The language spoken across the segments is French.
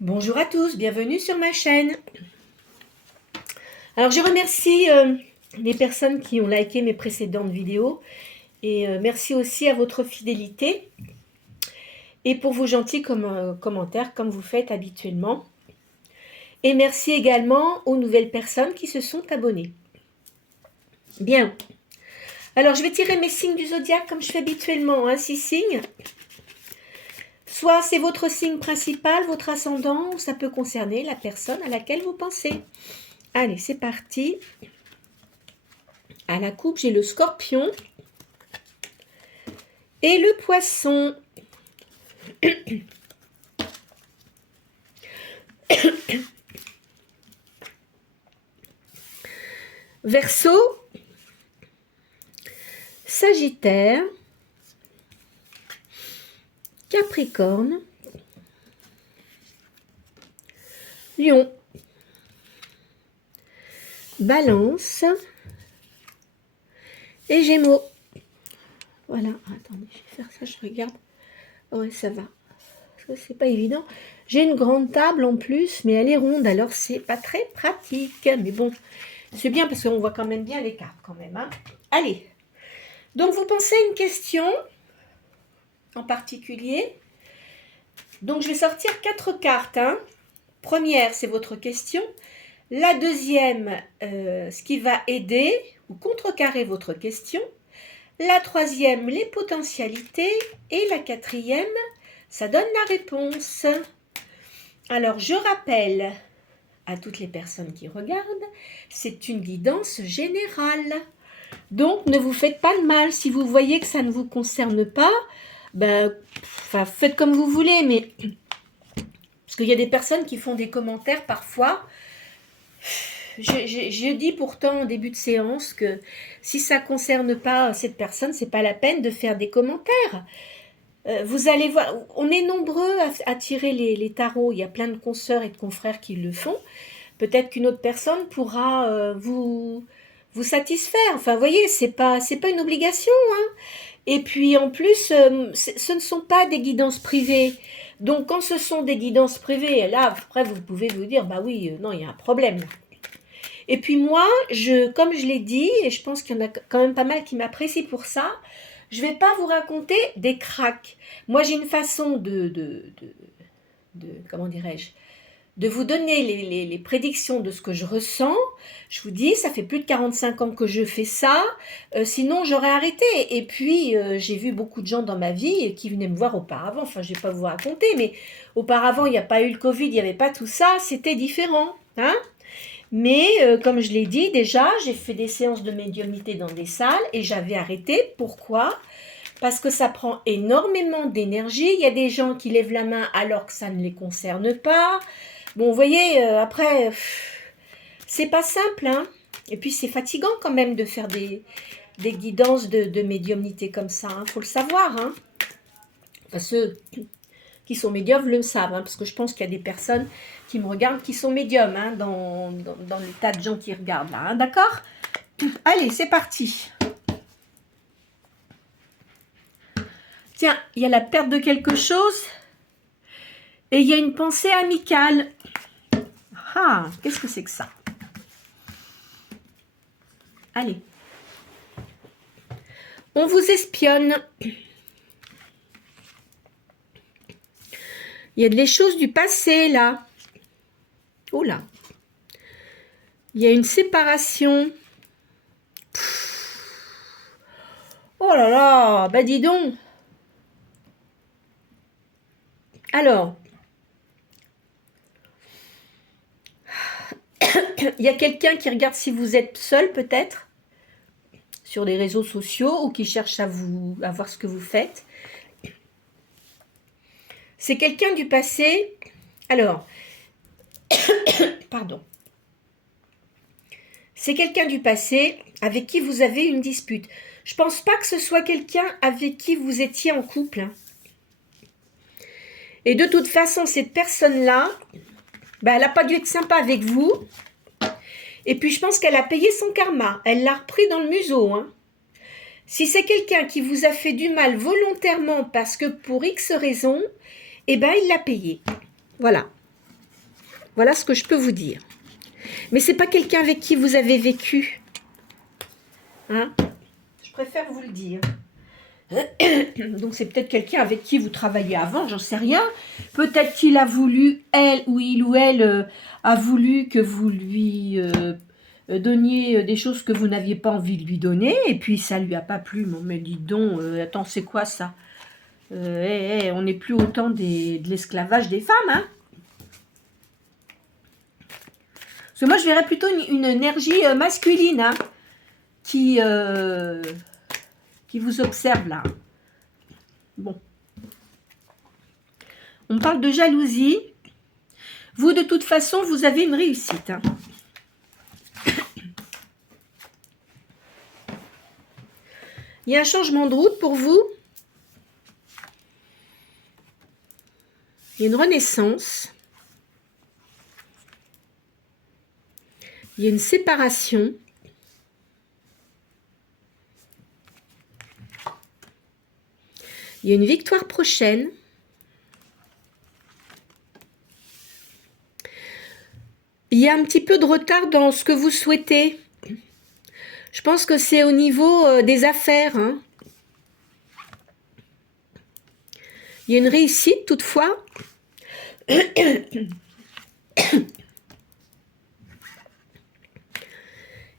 Bonjour à tous, bienvenue sur ma chaîne. Alors je remercie les personnes qui ont liké mes précédentes vidéos et merci aussi à votre fidélité et pour vos gentils commentaires comme vous faites habituellement. Et merci également aux nouvelles personnes qui se sont abonnées. Bien, alors je vais tirer mes signes du zodiaque comme je fais habituellement, hein, 6 signes. Soit c'est votre signe principal, votre ascendant, ou ça peut concerner la personne à laquelle vous pensez. Allez, c'est parti. À la coupe, j'ai le scorpion et le poisson. Verseau, Sagittaire, Capricorne, Lion, Balance et Gémeaux. Voilà, attendez, je vais faire ça, je regarde. Ouais, ça va. C'est pas évident. J'ai une grande table en plus, mais elle est ronde, alors c'est pas très pratique. Mais bon, c'est bien parce qu'on voit quand même bien les cartes quand même. Hein. Allez, donc vous pensez à une question en particulier. Donc je vais sortir 4 cartes. Hein. Première, c'est votre question. La deuxième, ce qui va aider ou contrecarrer votre question. La troisième, les potentialités. Et la quatrième, ça donne la réponse. Alors, je rappelle à toutes les personnes qui regardent, c'est une guidance générale. Donc, ne vous faites pas de mal. Si vous voyez que ça ne vous concerne pas, ben, faites comme vous voulez. Mais parce qu'il y a des personnes qui font des commentaires parfois. Je dis pourtant en début de séance que si ça ne concerne pas cette personne, c'est pas la peine de faire des commentaires. Vous allez voir, on est nombreux à tirer les tarots. Il y a plein de consoeurs et de confrères qui le font. Peut-être qu'une autre personne pourra vous satisfaire. Enfin, vous voyez, c'est pas une obligation. Hein. Et puis, en plus, ce ne sont pas des guidances privées. Donc, quand ce sont des guidances privées, là, après, vous pouvez vous dire, bah oui, non, il y a un problème. Et puis moi, comme je l'ai dit, et je pense qu'il y en a quand même pas mal qui m'apprécient pour ça, je ne vais pas vous raconter des cracks. Moi, j'ai une façon comment dirais-je, de vous donner les prédictions de ce que je ressens. Je vous dis, ça fait plus de 45 ans que je fais ça, sinon j'aurais arrêté. Et puis, j'ai vu beaucoup de gens dans ma vie qui venaient me voir auparavant. Enfin, je ne vais pas vous raconter, mais auparavant, il n'y a pas eu le Covid, il n'y avait pas tout ça, c'était différent. Hein. Mais comme je l'ai dit déjà, j'ai fait des séances de médiumnité dans des salles et j'avais arrêté. Pourquoi ? Parce que ça prend énormément d'énergie. Il y a des gens qui lèvent la main alors que ça ne les concerne pas. Bon, vous voyez, après, c'est pas simple. Hein. Et puis c'est fatigant quand même de faire des guidances de médiumnité comme ça. Hein. Faut le savoir. Hein. Enfin, ceux qui sont médiums le savent, hein, parce que je pense qu'il y a des personnes qui me regardent qui sont médiums, hein, dans le tas de gens qui regardent là, hein, d'accord ? Allez, c'est parti. Tiens, il y a la perte de quelque chose et il y a une pensée amicale. Ah, qu'est-ce que c'est que ça ? Allez. On vous espionne. Il y a des choses du passé, là. Oh là. Il y a une séparation. Oh là là, bah dis donc. Alors, il y a quelqu'un qui regarde si vous êtes seul, peut-être, sur les réseaux sociaux, ou qui cherche à voir ce que vous faites. C'est quelqu'un du passé. Alors, pardon. C'est quelqu'un du passé avec qui vous avez une dispute. Je pense pas que ce soit quelqu'un avec qui vous étiez en couple. Hein. Et de toute façon, cette personne-là, elle n'a pas dû être sympa avec vous. Et puis, je pense qu'elle a payé son karma. Elle l'a repris dans le museau. Hein. Si c'est quelqu'un qui vous a fait du mal volontairement parce que pour X raisons, il l'a payé. Voilà. Voilà ce que je peux vous dire. Mais c'est pas quelqu'un avec qui vous avez vécu. Hein? Je préfère vous le dire. Donc c'est peut-être quelqu'un avec qui vous travaillez avant, j'en sais rien. Peut-être qu'il a voulu, il ou elle a voulu que vous lui donniez des choses que vous n'aviez pas envie de lui donner, et puis ça lui a pas plu. Bon, mais dis donc, attends, c'est quoi ça? On n'est plus au temps de l'esclavage des femmes, hein? Parce que moi, je verrais plutôt une énergie masculine, hein, qui vous observe là. Bon. On parle de jalousie. Vous, de toute façon, vous avez une réussite. Hein. Il y a un changement de route pour vous. Il y a une renaissance. Il y a une séparation. Il y a une victoire prochaine. Il y a un petit peu de retard dans ce que vous souhaitez. Je pense que c'est au niveau des affaires. Hein. Il y a une réussite toutefois. Et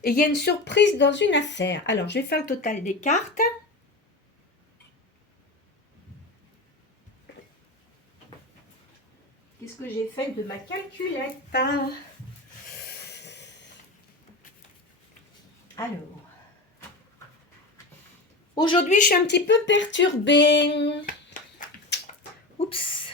il y a une surprise dans une affaire. Alors, je vais faire le total des cartes. Qu'est-ce que j'ai fait de ma calculette? Alors, aujourd'hui, je suis un petit peu perturbée. Oups.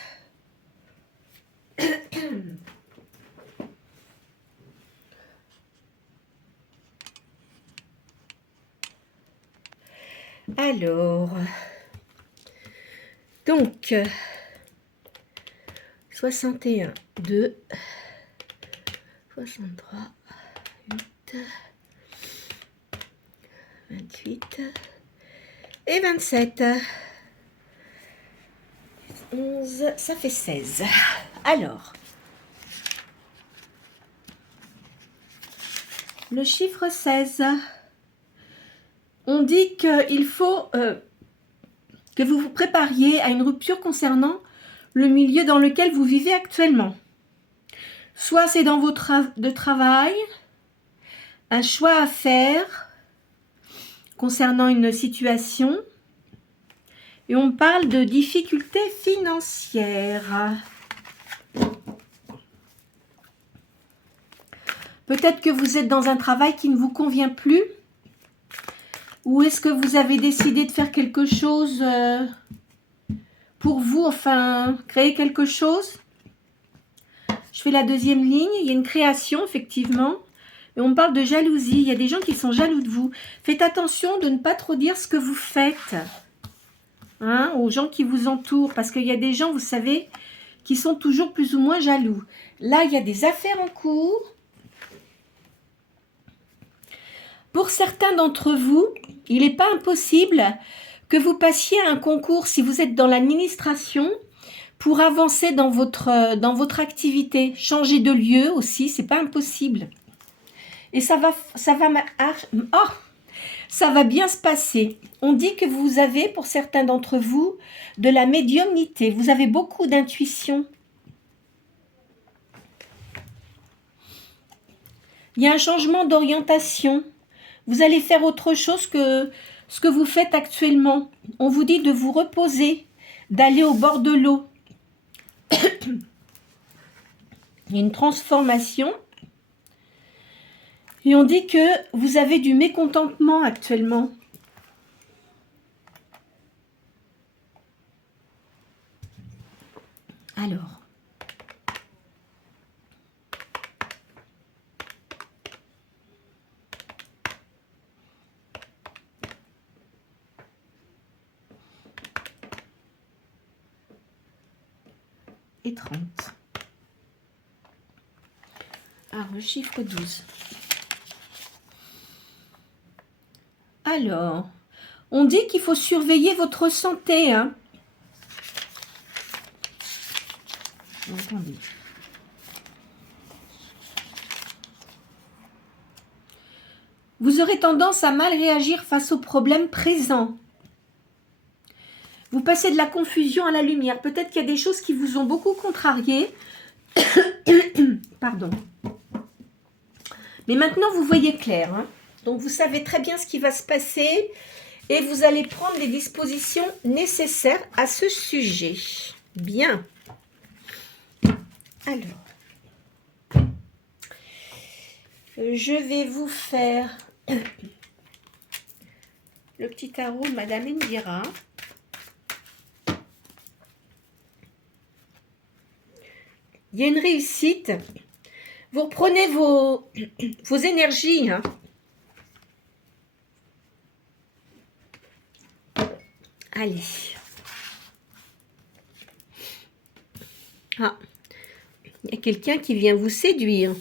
Alors, donc, 61, 2, 63, 8, 28 et 27. 11, ça fait 16. Alors, le chiffre 16, on dit qu'il faut que vous vous prépariez à une rupture concernant le milieu dans lequel vous vivez actuellement. Soit c'est dans votre travail, un choix à faire concernant une situation, et on parle de difficultés financières. Peut-être que vous êtes dans un travail qui ne vous convient plus, ou est-ce que vous avez décidé de faire quelque chose pour vous, enfin, créer quelque chose? Je fais la deuxième ligne, il y a une création, effectivement. Et on parle de jalousie, il y a des gens qui sont jaloux de vous. Faites attention de ne pas trop dire ce que vous faites hein, aux gens qui vous entourent. Parce qu'il y a des gens, vous savez, qui sont toujours plus ou moins jaloux. Là, il y a des affaires en cours. Pour certains d'entre vous, il n'est pas impossible que vous passiez à un concours si vous êtes dans l'administration pour avancer dans votre activité. Changer de lieu aussi, c'est pas impossible. Et ça va bien se passer. On dit que vous avez, pour certains d'entre vous, de la médiumnité. Vous avez beaucoup d'intuition. Il y a un changement d'orientation. Vous allez faire autre chose que ce que vous faites actuellement. On vous dit de vous reposer, d'aller au bord de l'eau. Il y a une transformation. Et on dit que vous avez du mécontentement actuellement. Alors. Et 30. Alors, le chiffre 12. Alors, on dit qu'il faut surveiller votre santé. Hein. Attendez. Vous aurez tendance à mal réagir face aux problèmes présents. Vous passez de la confusion à la lumière. Peut-être qu'il y a des choses qui vous ont beaucoup contrarié. Pardon. Mais maintenant, vous voyez clair. Hein. Donc, vous savez très bien ce qui va se passer. Et vous allez prendre les dispositions nécessaires à ce sujet. Bien. Alors. Je vais vous faire le petit tarot de Madame Indira. Il y a une réussite. Vous reprenez vos énergies. Hein. Allez. Ah. Il y a quelqu'un qui vient vous séduire.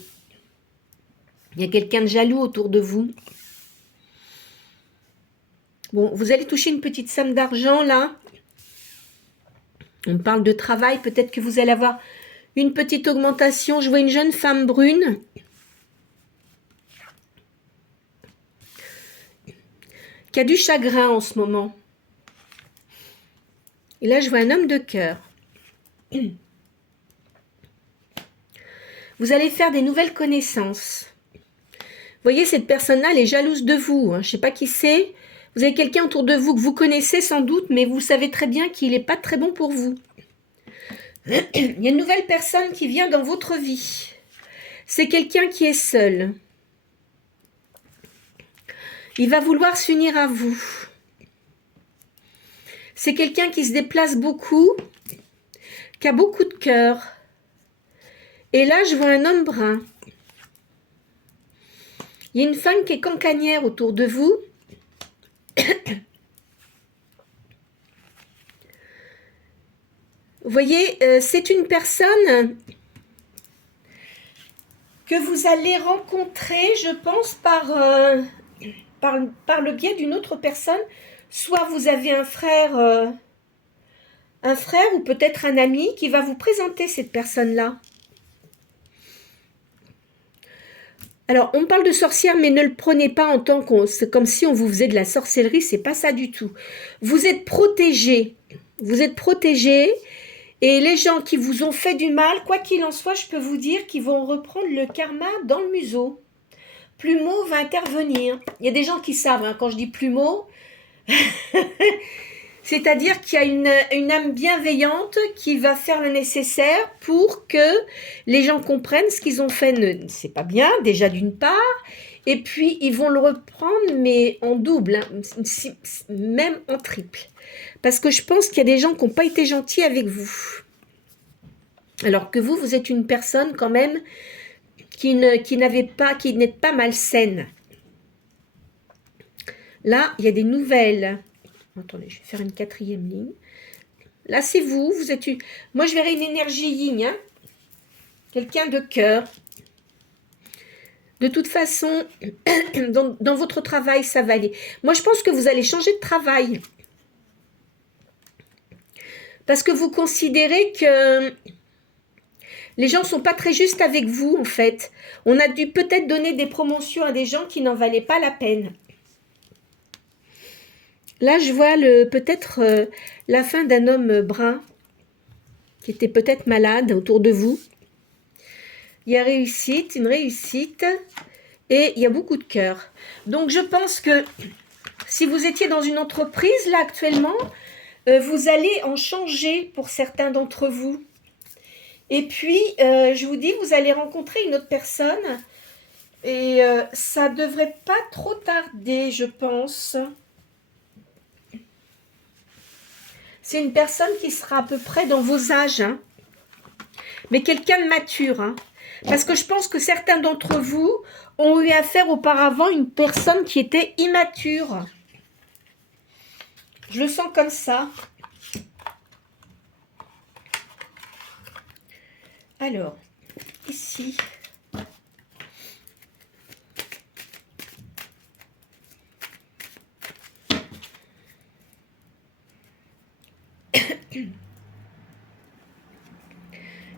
Il y a quelqu'un de jaloux autour de vous. Bon, vous allez toucher une petite somme d'argent là. On parle de travail. Peut-être que vous allez avoir une petite augmentation. Je vois une jeune femme brune. Qui a du chagrin en ce moment. Et là, je vois un homme de cœur. Vous allez faire des nouvelles connaissances. Vous voyez, cette personne-là, elle est jalouse de vous. Hein. Je ne sais pas qui c'est. Vous avez quelqu'un autour de vous que vous connaissez sans doute, mais vous savez très bien qu'il n'est pas très bon pour vous. Il y a une nouvelle personne qui vient dans votre vie. C'est quelqu'un qui est seul. Il va vouloir s'unir à vous. C'est quelqu'un qui se déplace beaucoup, qui a beaucoup de cœur. Et là, je vois un homme brun. Il y a une femme qui est cancanière autour de vous. Vous voyez, c'est une personne que vous allez rencontrer, je pense, par le biais d'une autre personne. Soit vous avez un frère ou peut-être un ami qui va vous présenter cette personne-là. Alors, on parle de sorcière, mais ne le prenez pas en tant que... C'est comme si on vous faisait de la sorcellerie, c'est pas ça du tout. Vous êtes protégés. Vous êtes protégés. Et les gens qui vous ont fait du mal, quoi qu'il en soit, je peux vous dire qu'ils vont reprendre le karma dans le museau. Plumeau va intervenir. Il y a des gens qui savent, hein, quand je dis plumeau, c'est-à-dire qu'il y a une âme bienveillante qui va faire le nécessaire pour que les gens comprennent ce qu'ils ont fait. C'est pas bien, déjà d'une part. Et puis, ils vont le reprendre, mais en double, hein, même en triple. Parce que je pense qu'il y a des gens qui n'ont pas été gentils avec vous. Alors que vous êtes une personne quand même qui n'êtes pas malsaine. Là, il y a des nouvelles. Attendez, je vais faire une quatrième ligne. Là, c'est vous. Moi, je verrai une énergie yin. Hein, quelqu'un de cœur. De toute façon, dans votre travail, ça va aller. Moi, je pense que vous allez changer de travail. Parce que vous considérez que les gens ne sont pas très justes avec vous, en fait. On a dû peut-être donner des promotions à des gens qui n'en valaient pas la peine. Là, je vois peut-être la fin d'un homme brun qui était peut-être malade autour de vous. Il y a une réussite, et il y a beaucoup de cœur. Donc, je pense que si vous étiez dans une entreprise, là, actuellement, vous allez en changer pour certains d'entre vous. Et puis, je vous dis, vous allez rencontrer une autre personne, et ça ne devrait pas trop tarder, je pense. C'est une personne qui sera à peu près dans vos âges, hein, mais quelqu'un de mature, hein. Parce que je pense que certains d'entre vous ont eu affaire auparavant à une personne qui était immature. Je le sens comme ça. Alors, ici.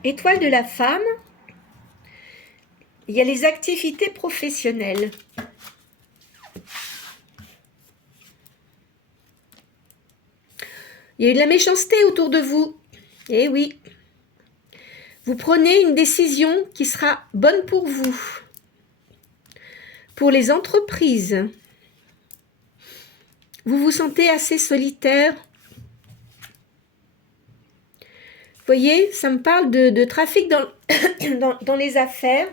Étoile de la femme. Il y a les activités professionnelles. Il y a eu de la méchanceté autour de vous. Eh oui. Vous prenez une décision qui sera bonne pour vous. Pour les entreprises, vous vous sentez assez solitaire. Vous voyez, ça me parle de trafic dans les affaires.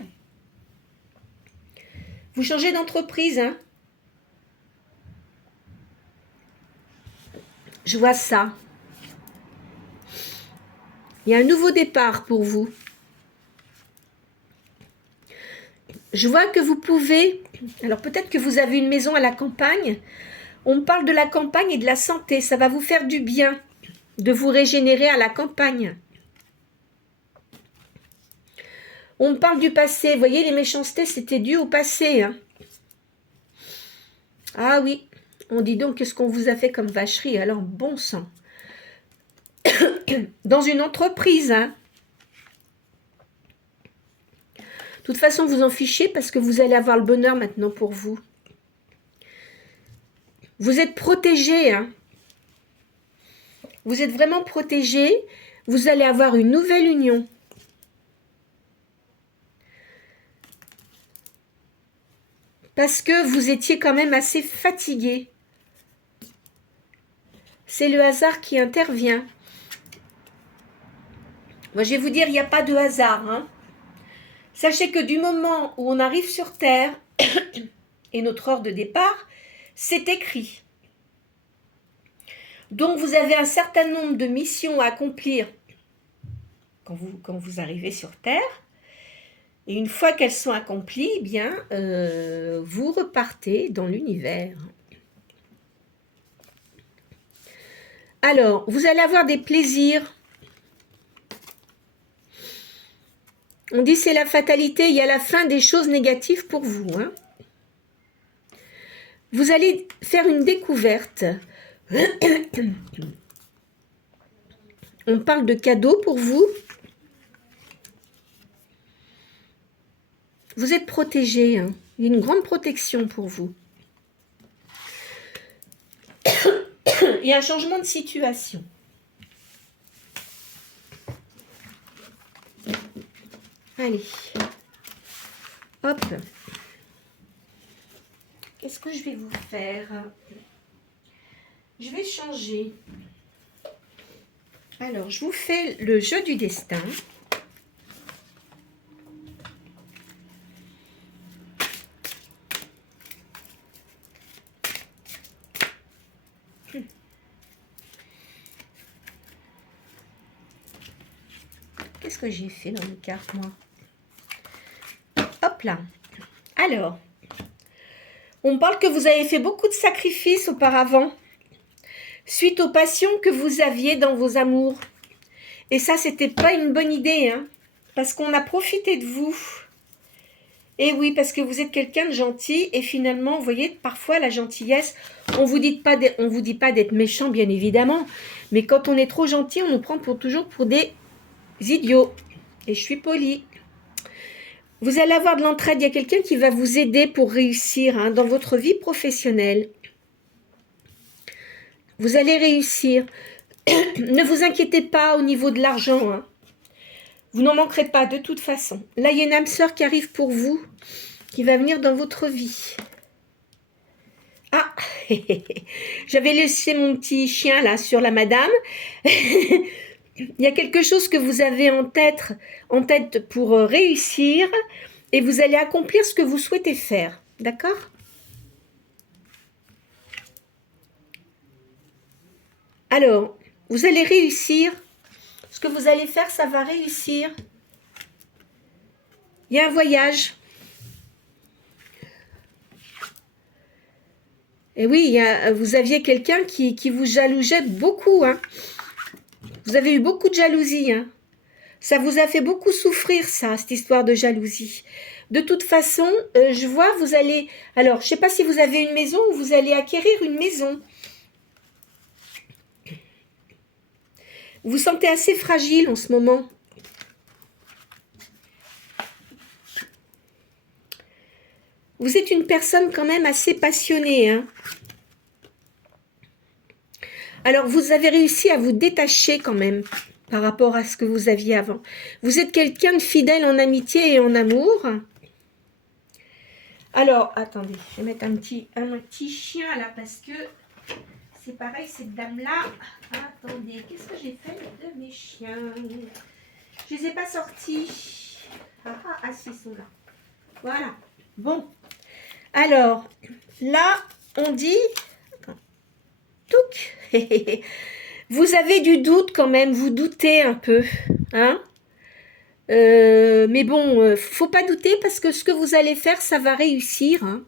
Vous changez d'entreprise, hein? Je vois ça. Il y a un nouveau départ pour vous. Je vois que vous pouvez... Alors peut-être que vous avez une maison à la campagne. On me parle de la campagne et de la santé. Ça va vous faire du bien de vous régénérer à la campagne. On me parle du passé. Vous voyez, les méchancetés, c'était dû au passé. Hein. Ah oui. On dit donc qu'est-ce qu'on vous a fait comme vacherie. Alors, bon sang. Dans une entreprise, hein. De toute façon, vous en fichez parce que vous allez avoir le bonheur maintenant pour vous. Vous êtes protégé, hein. Vous êtes vraiment protégé. Vous allez avoir une nouvelle union. Parce que vous étiez quand même assez fatigué. C'est le hasard qui intervient. Moi, je vais vous dire, il n'y a pas de hasard. Hein. Sachez que du moment où on arrive sur Terre, et notre heure de départ, c'est écrit. Donc, vous avez un certain nombre de missions à accomplir quand vous arrivez sur Terre. Et une fois qu'elles sont accomplies, eh bien, vous repartez dans l'univers. Alors, vous allez avoir des plaisirs. On dit c'est la fatalité, il y a la fin des choses négatives pour vous. Hein. Vous allez faire une découverte. On parle de cadeaux pour vous. Vous êtes protégé. Hein. Il y a une grande protection pour vous. Il y a un changement de situation. Allez. Hop. Qu'est-ce que je vais vous faire? Je vais changer. Alors, je vous fais le jeu du destin. Qu'est-ce que j'ai fait dans mes cartes, moi? Hop là. Alors, on parle que vous avez fait beaucoup de sacrifices auparavant, suite aux passions que vous aviez dans vos amours. Et ça, c'était pas une bonne idée, hein, parce qu'on a profité de vous. Et oui, parce que vous êtes quelqu'un de gentil, et finalement, vous voyez, parfois, la gentillesse, on vous dit pas d'être méchant, bien évidemment, mais quand on est trop gentil, on nous prend toujours pour des idiots. Et je suis polie. Vous allez avoir de l'entraide, il y a quelqu'un qui va vous aider pour réussir hein, dans votre vie professionnelle. Vous allez réussir. Ne vous inquiétez pas au niveau de l'argent. Hein. Vous n'en manquerez pas de toute façon. Là, il y a une âme sœur qui arrive pour vous, qui va venir dans votre vie. Ah, j'avais laissé mon petit chien là sur la madame. Il y a quelque chose que vous avez en tête pour réussir et vous allez accomplir ce que vous souhaitez faire. D'accord ? Alors, vous allez réussir. Ce que vous allez faire, ça va réussir. Il y a un voyage. Et oui, vous aviez quelqu'un qui vous jalousait beaucoup. Hein. Vous avez eu beaucoup de jalousie. Hein. Ça vous a fait beaucoup souffrir, ça, cette histoire de jalousie. De toute façon, je vois, vous allez... Alors, je ne sais pas si vous avez une maison ou vous allez acquérir une maison. Vous vous sentez assez fragile en ce moment. Vous êtes une personne quand même assez passionnée. Hein. Alors, vous avez réussi à vous détacher quand même par rapport à ce que vous aviez avant. Vous êtes quelqu'un de fidèle en amitié et en amour. Alors, attendez, je vais mettre un petit chien là parce que c'est pareil, cette dame-là. Attendez, qu'est-ce que j'ai fait de mes chiens? Je les ai pas sortis. Ah, si, ils sont là. Voilà. Bon. Alors, là, on dit... Touc. Vous avez du doute quand même, vous doutez un peu. Hein? Mais bon, faut pas douter parce que ce que vous allez faire, ça va réussir. Hein.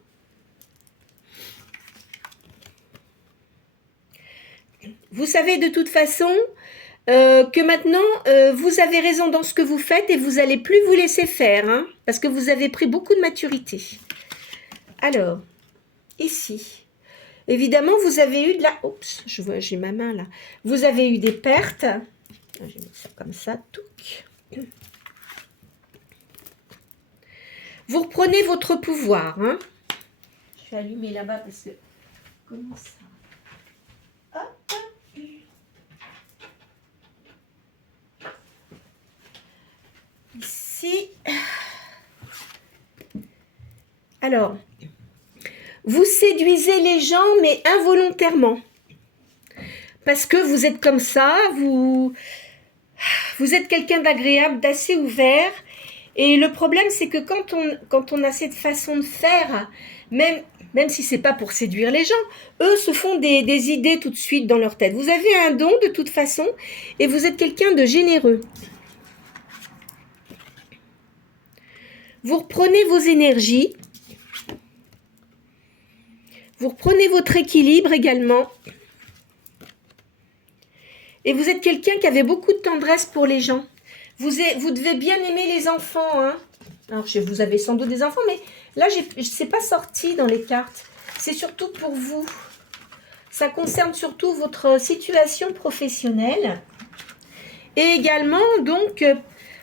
Vous savez de toute façon que maintenant, vous avez raison dans ce que vous faites et vous n'allez plus vous laisser faire. Hein, parce que vous avez pris beaucoup de maturité. Alors, ici, évidemment, vous avez eu de la... Oups, je vois, j'ai ma main là. Vous avez eu des pertes. Je vais mettre ça comme ça. Touc. Vous reprenez votre pouvoir. Hein. Je vais allumer là-bas parce que... Comment ça? Hop. Ici. Alors, vous séduisez les gens, mais involontairement. Parce que vous êtes comme ça, vous êtes quelqu'un d'agréable, d'assez ouvert. Et le problème, c'est que quand on a cette façon de faire, même si c'est pas pour séduire les gens, eux se font des idées tout de suite dans leur tête. Vous avez un don de toute façon et vous êtes quelqu'un de généreux. Vous reprenez vos énergies. Vous reprenez votre équilibre également. Et vous êtes quelqu'un qui avait beaucoup de tendresse pour les gens. Vous devez bien aimer les enfants. Hein. Alors, vous avez sans doute des enfants, mais là, c'est pas sorti dans les cartes. C'est surtout pour vous. Ça concerne surtout votre situation professionnelle. Et également, donc,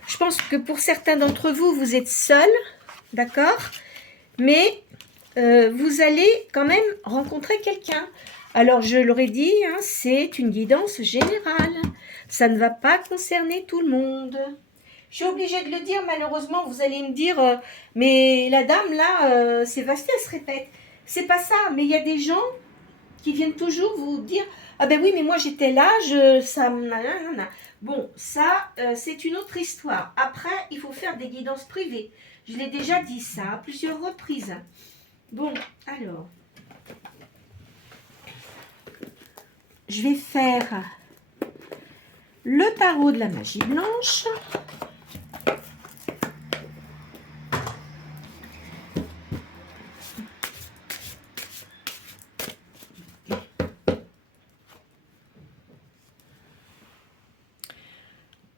je pense que pour certains d'entre vous, vous êtes seul, d'accord? Mais vous allez quand même rencontrer quelqu'un. Alors, je l'aurais dit, hein, c'est une guidance générale. Ça ne va pas concerner tout le monde. Je suis obligée de le dire, malheureusement, vous allez me dire, mais la dame, là, c'est vaste, elle se répète. C'est pas ça, mais il y a des gens qui viennent toujours vous dire, ah ben oui, mais moi j'étais là, ça... Bon, ça, c'est une autre histoire. Après, il faut faire des guidances privées. Je l'ai déjà dit ça à plusieurs reprises. Bon, alors... Je vais faire le tarot de la magie blanche.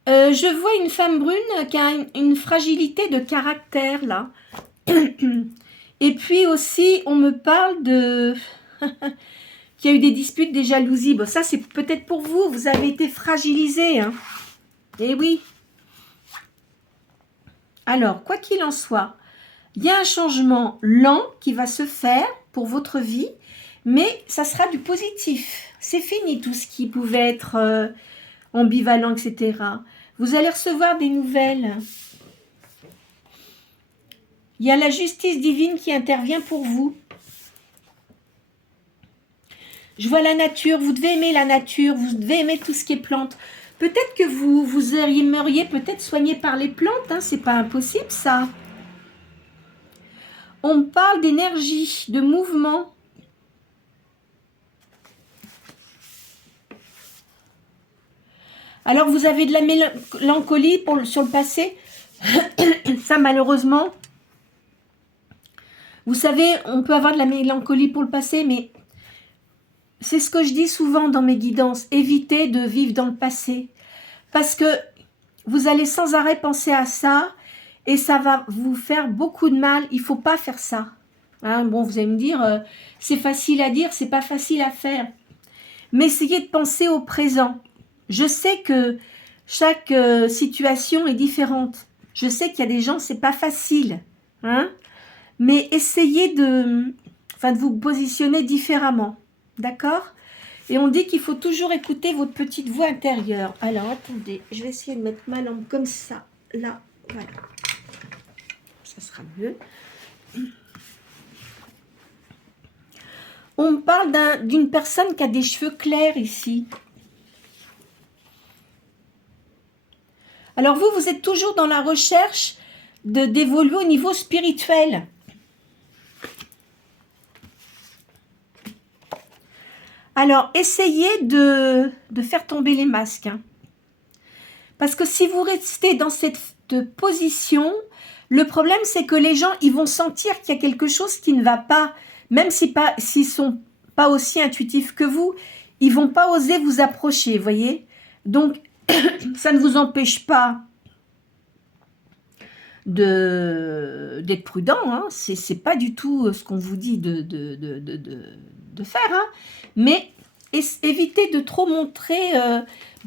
Je vois une femme brune qui a une fragilité de caractère, là. Et puis aussi, on me parle de... qu'il y a eu des disputes, des jalousies. Bon, ça, c'est peut-être pour vous. Vous avez été fragilisé. Hein. Eh oui. Alors, quoi qu'il en soit, il y a un changement lent qui va se faire pour votre vie, mais ça sera du positif. C'est fini tout ce qui pouvait être ambivalent, etc. Vous allez recevoir des nouvelles. Il y a la justice divine qui intervient pour vous. Je vois la nature, vous devez aimer la nature, vous devez aimer tout ce qui est plantes. Peut-être que vous aimeriez peut-être soigner par les plantes, hein, c'est pas impossible ça. On me parle d'énergie, de mouvement. Alors vous avez de la mélancolie sur le passé. Ça malheureusement. Vous savez, on peut avoir de la mélancolie pour le passé, mais c'est ce que je dis souvent dans mes guidances. Évitez de vivre dans le passé. Parce que vous allez sans arrêt penser à ça et ça va vous faire beaucoup de mal. Il ne faut pas faire ça. Hein, bon, vous allez me dire, c'est facile à dire, c'est pas facile à faire. Mais essayez de penser au présent. Je sais que chaque situation est différente. Je sais qu'il y a des gens, c'est pas facile. Hein, mais essayez de vous positionner différemment. D'accord? Et on dit qu'il faut toujours écouter votre petite voix intérieure. Alors, attendez, je vais essayer de mettre ma lampe comme ça. Là, voilà. Ça sera mieux. On parle d'une personne qui a des cheveux clairs ici. Alors vous êtes toujours dans la recherche d'évoluer au niveau spirituel. Alors, essayez de faire tomber les masques. Hein. Parce que si vous restez dans cette position, le problème, c'est que les gens, ils vont sentir qu'il y a quelque chose qui ne va pas. Même s'ils ne sont pas aussi intuitifs que vous, ils ne vont pas oser vous approcher, vous voyez. Donc, ça ne vous empêche pas d'être prudent. Hein. Ce n'est pas du tout ce qu'on vous dit de faire. Hein. Mais évitez de trop montrer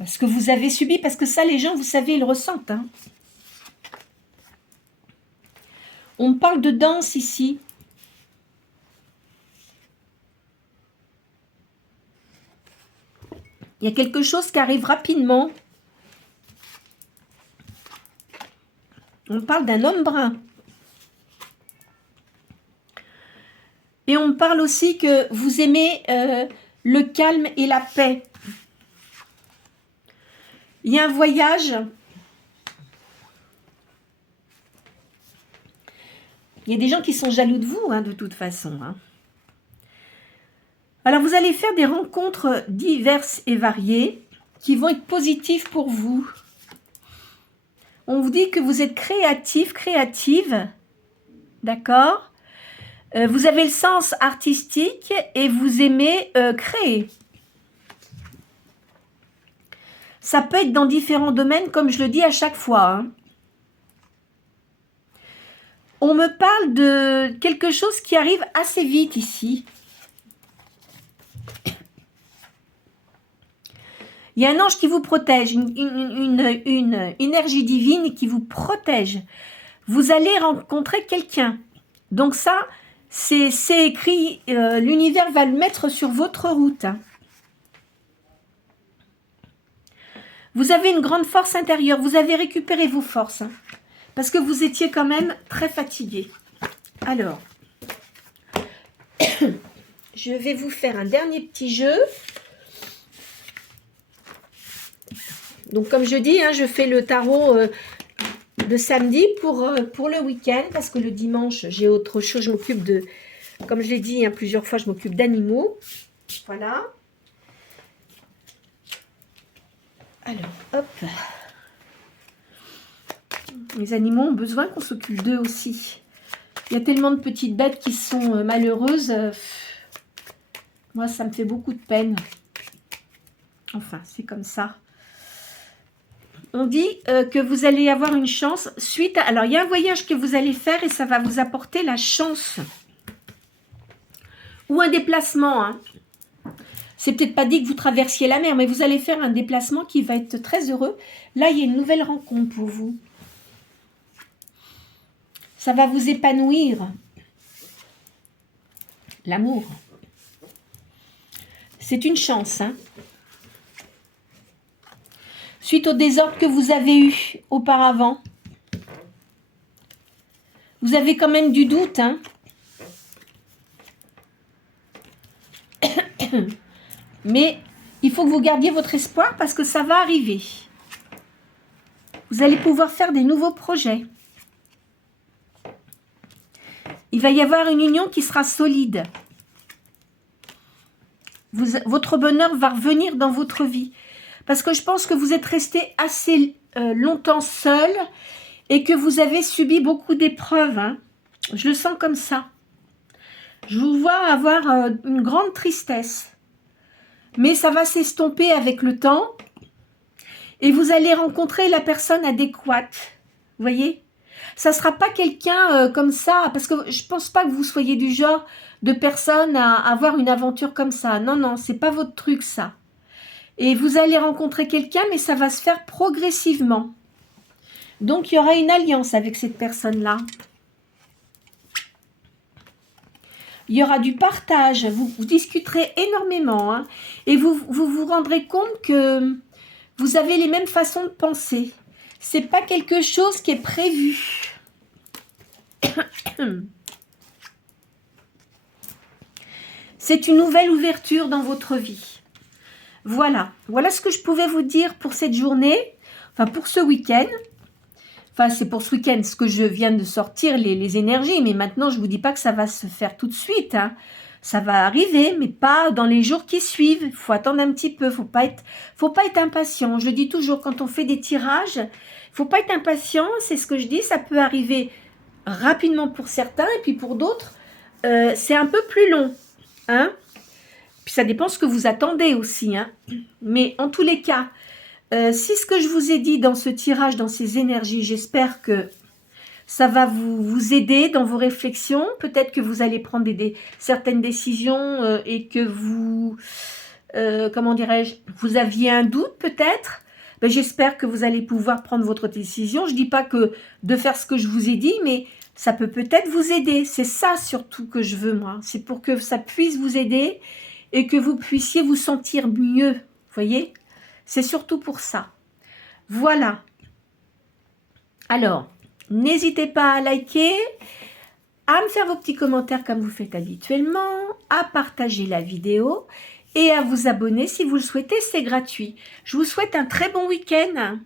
ce que vous avez subi, parce que ça, les gens, vous savez, ils le ressentent. Hein. On parle de danse ici. Il y a quelque chose qui arrive rapidement. On parle d'un homme brun. Et on parle aussi que vous aimez le calme et la paix. Il y a un voyage. Il y a des gens qui sont jaloux de vous, hein, de toute façon. Hein. Alors, vous allez faire des rencontres diverses et variées qui vont être positives pour vous. On vous dit que vous êtes créatif, créative, d'accord ? Vous avez le sens artistique et vous aimez créer. Ça peut être dans différents domaines, comme je le dis à chaque fois. Hein. On me parle de quelque chose qui arrive assez vite ici. Il y a un ange qui vous protège, une énergie divine qui vous protège. Vous allez rencontrer quelqu'un. Donc ça, c'est écrit, l'univers va le mettre sur votre route. Hein. Vous avez une grande force intérieure, vous avez récupéré vos forces. Hein, parce que vous étiez quand même très fatigué. Alors, je vais vous faire un dernier petit jeu. Donc, comme je dis, hein, je fais le tarot de samedi pour le week-end, parce que le dimanche, j'ai autre chose. Je m'occupe de, comme je l'ai dit hein, plusieurs fois, je m'occupe d'animaux. Voilà. Alors, hop. Les animaux ont besoin qu'on s'occupe d'eux aussi. Il y a tellement de petites bêtes qui sont malheureuses. Moi, ça me fait beaucoup de peine. Enfin, c'est comme ça. On dit que vous allez avoir une chance suite à... Alors, il y a un voyage que vous allez faire et ça va vous apporter la chance. Ou un déplacement. Hein. C'est peut-être pas dit que vous traversiez la mer, mais vous allez faire un déplacement qui va être très heureux. Là, il y a une nouvelle rencontre pour vous. Ça va vous épanouir. L'amour. C'est une chance, hein. Suite au désordre que vous avez eu auparavant. Vous avez quand même du doute, hein. Mais il faut que vous gardiez votre espoir parce que ça va arriver. Vous allez pouvoir faire des nouveaux projets. Il va y avoir une union qui sera solide. Votre bonheur va revenir dans votre vie. Parce que je pense que vous êtes resté assez longtemps seul et que vous avez subi beaucoup d'épreuves. Hein. Je le sens comme ça. Je vous vois avoir une grande tristesse. Mais ça va s'estomper avec le temps. Et vous allez rencontrer la personne adéquate. Vous voyez ? Ça ne sera pas quelqu'un comme ça. Parce que je ne pense pas que vous soyez du genre de personne à avoir une aventure comme ça. Non, non, ce n'est pas votre truc ça. Et vous allez rencontrer quelqu'un, mais ça va se faire progressivement. Donc, il y aura une alliance avec cette personne-là. il y aura du partage, vous discuterez énormément, hein, et vous rendrez compte que vous avez les mêmes façons de penser. C'est pas quelque chose qui est prévu. C'est une nouvelle ouverture dans votre vie. Voilà ce que je pouvais vous dire pour cette journée, enfin pour ce week-end. Enfin, c'est pour ce week-end, ce que je viens de sortir, les énergies. Mais maintenant, je ne vous dis pas que ça va se faire tout de suite. Hein. Ça va arriver, mais pas dans les jours qui suivent. Il faut attendre un petit peu. Faut pas être impatient. Je le dis toujours, quand on fait des tirages, il ne faut pas être impatient. C'est ce que je dis. Ça peut arriver rapidement pour certains. Et puis pour d'autres, c'est un peu plus long. Hein. Puis ça dépend ce que vous attendez aussi. Hein. Mais en tous les cas, si ce que je vous ai dit dans ce tirage, dans ces énergies, j'espère que ça va vous aider dans vos réflexions. Peut-être que vous allez prendre certaines décisions et que vous, comment dirais-je, vous aviez un doute peut-être. Ben, j'espère que vous allez pouvoir prendre votre décision. Je ne dis pas que de faire ce que je vous ai dit, mais ça peut peut-être vous aider. C'est ça surtout que je veux, moi. C'est pour que ça puisse vous aider et que vous puissiez vous sentir mieux. Vous voyez ? C'est surtout pour ça. Voilà. Alors, n'hésitez pas à liker, à me faire vos petits commentaires comme vous faites habituellement, à partager la vidéo et à vous abonner si vous le souhaitez, c'est gratuit. Je vous souhaite un très bon week-end.